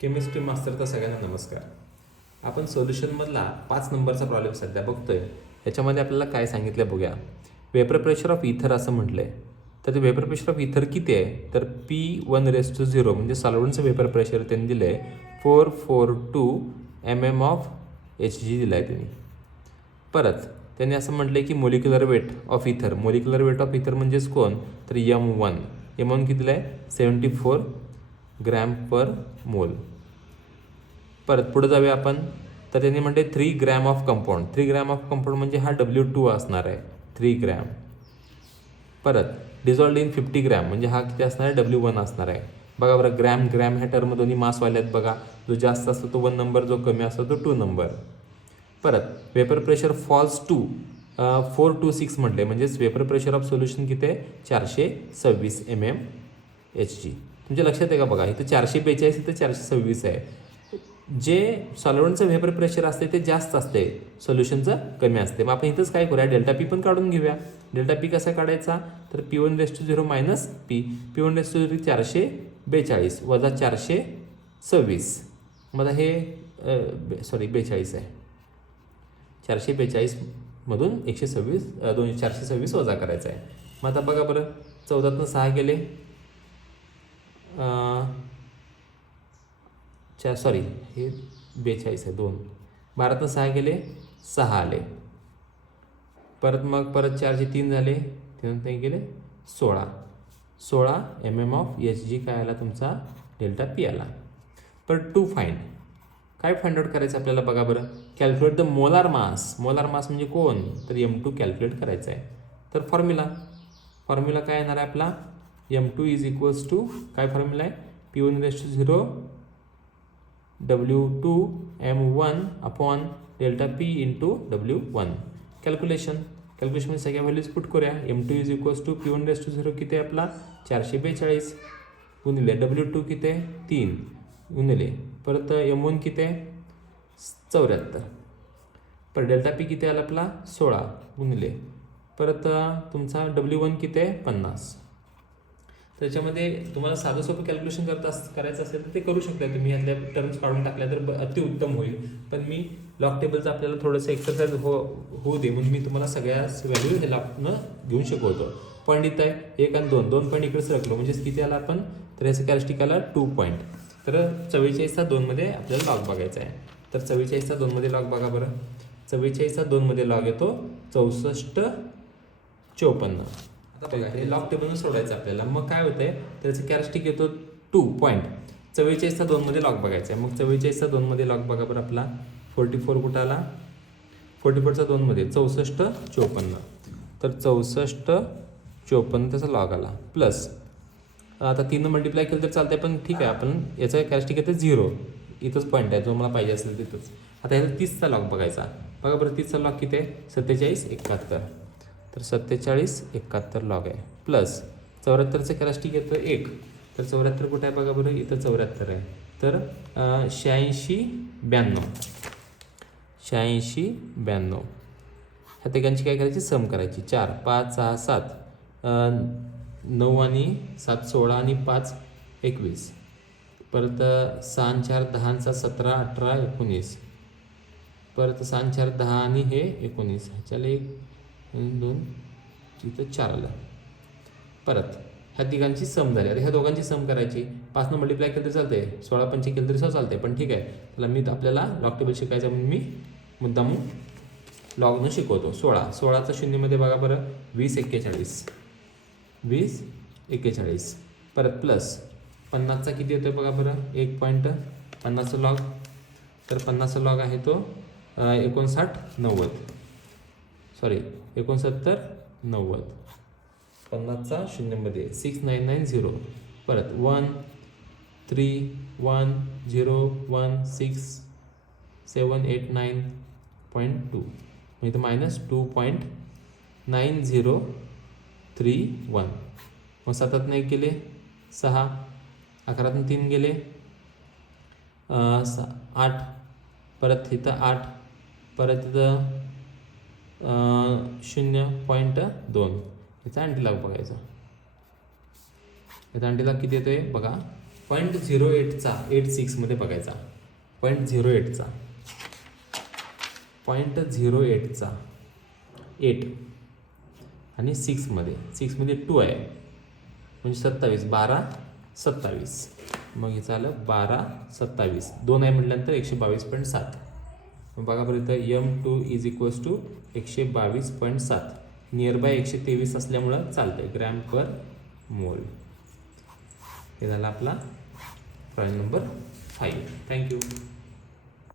Chemistry मास्टरचा सगळ्यांना नमस्कार. आपण सोल्युशनमधला 5 नंबरचा प्रॉब्लेम सध्या बघतोय. याच्यामध्ये आपल्याला काय सांगितलं बघूया. वेपर प्रेशर ऑफ इथर असं म्हटलं आहे. तर ते वेपर प्रेशर ऑफ इथर किती आहे, तर P1⁻�0 म्हणजे सॉल्व्हंटचं वेपर प्रेशर त्यांनी दिलं आहे 442 mm ऑफ Hg दिलं आहे त्यांनी. परत त्यांनी असं म्हटलं आहे की मोलिक्युलर वेट ऑफ इथर, मोलिक्युलर वेट ऑफ इथर म्हणजेच कोण, तर M1 किती दिलं आहे 74 ग्रॅम पर मोल. परत पुढे जाऊया आपण. तर त्यांनी म्हणते 3 gram of compound, 3 gram of compound म्हणजे हा W2 असणार आहे 3 ग्रॅम. परत डिझॉल्ड इन 50 ग्रॅम म्हणजे हा किती असणार आहे W1 असणार आहे. बघा बरं, ग्रॅम ग्रॅम ह्या टर्म दोन्ही मासवाले आहेत बघा. जो जास्त असतो तो 1 नंबर, जो कमी असतो तो 2 नंबर. परत वेपर प्रेशर फॉल्स टू 426 म्हटले म्हणजेच वेपर प्रेशर ऑफ सोल्युशन किती आहे 426 mm Hg. तुमच्या लक्षात आहे का बघा, इथं 442 इथं 426 आहे. जे सॉल्व्हंटचं वेपर प्रेशर असते ते जास्त असते, सोल्युशनचं कमी असते. मग आपण इथंच काय करूया, डेल्टा पी पण काढून घेऊया. डेल्टा पी कसा काढायचा, तर P1⁻⁴ मायनस P1⁻⁴ 442 वजा 426. मग हे 42 आहे. 442 मधून 426 वजा करायचा आहे. मग आता बघा बरं, 14तनं 6 गेले, हे 42 आहे 2. 12तनं 6 गेले 6 आले. परत 4 3 झाले, 3 गेले 16 mm ऑफ Hg काय आला तुमचा डेल्टा पी आला. पर टू फाइंड, काय फाइंड आउट करायचं आपल्याला बघा बरं. Calculate the molar mass. Molar mass म्हणजे कोण, तर M2 कॅल्क्युलेट करायचं आहे. तर फॉर्म्युला काय येणार आहे आपला, M2 इज इक्वल्स टू काय फॉर्म्युला आहे, P1⁻⁴ W2 M1 upon delta P into W1. Calculation सगळ्या व्हॅल्यूज पुट करूया. M2 is equals to P1⁻⁴ किती आहे आपला 442 गुणिले W2 किती आहे 3 गुणिले परत M1 किती आहे 74. परत डेल्टा पी किती आला आपला 16 गुणिले परत तुमचा W1 किती आहे 50. त्याच्यामध्ये तुम्हाला साधं सोपं कॅल्क्युलेशन करायचं असेल तर ते करू शकता तुम्ही. यातल्या टर्म्स काढून टाकल्या तर अतिउत्तम होईल. पण मी लॉग टेबलचं आपल्याला थोडंसं एक्सरसाइज होऊ दे म्हणून मी तुम्हाला सगळ्या व्हॅल्यू ह्याला घेऊन शिकवतो. पॉईंट इथं आहे 1 आणि 2 पॉईंट इकडे सरकलो म्हणजेच किती आला आपण, तर याचं कॅरेस्टिक आला 2 पॉईंट. तर 44चा 2मध्ये आपल्याला लॉग बघायचा आहे. तर 44चा 2मध्ये लॉग बघा बरं. 44चा 2मध्ये लॉग येतो 6454. आता बघा, हे लॉग टेबलनं सोडायचं आपल्याला. मग काय होतंय, त्याचं कॅरेस्टिक येतो 2 पॉईंट. 44चा 2मध्ये लॉग बघायचा आहे. मग 44चा 2मध्ये लॉग बघा बरं आपला. 44 कुठं आला, 44चा 2मध्ये 6454. तर 6454 त्याचा लॉग आला. प्लस आता 3 मल्टिप्लाय केलं तर चालतंय, पण ठीक आहे, आपण याचं कॅरेस्टिक येतं 0. इथंच पॉईंट आहे, जो मला पाहिजे असेल तिथंच. आता ह्याचा 30चा लॉग बघायचा. बघा बरं, 30चा लॉग किती आहे 4771. तर 4771 लॉग आहे. प्लस 74चं कॅरेस्टिक येतं 1. तर 74 कुठं आहे बघा बरं, इथं 74 आहे. तर 8692 ह्या तिघांची काय करायची, सम करायची. 4 5 6 7 9 आणि 7 16 आणि 5 21. परत 6 आणि 4 10 17 18 19. परत 6 आणि 4 10 आणि हे 19. ह्याच्याला 1 2 तिथं 4 आलं. परत ह्या तिघांची सम झाली. आता ह्या दोघांची सम करायची. 5 मल्टिप्लाय केलं तरी चालते, 16 पंचे केलं तरी चालते, पण ठीक आहे, त्याला मी आपल्याला लॉग टेबल शिकायचं म्हणून मी मुद्दाम लॉगनं शिकवतो. 16चं शून्यमध्ये बघा बरं 20 41. परत प्लस 50चा किती येतो बघा बरं 1 पॉईंट 50चा लॉग. तर 50चा लॉग आहे तो 59 90. 50चा शून्यमध्ये 6990. परत 1 3 1 0 1 6 7 8 9.2 म्हणजे मायनस 2.9031. मग 7तनं 1 गेले 6, 11तनं 3 गेले 8. परत इथं 8, परत इथं 0.2. याचा अँटीलॉग बघायचा. याचा अँटीलॉग किती येतोय बघा 0.08चा 86मध्ये बघायचा. 0.08चा 8 आणि 6मध्ये 2 आहे म्हणजे 27, 12 27. मग हे झालं 12 27, 2 आहे म्हटल्यानंतर 122.7. मग बघा बरं इथं M2 is equals to 122.7, near by 123 असल्यामुळं चालतंय, ग्रॅम पर मोल. हे झालं आपला प्रॉब्लेम नंबर 5. थँक्यू.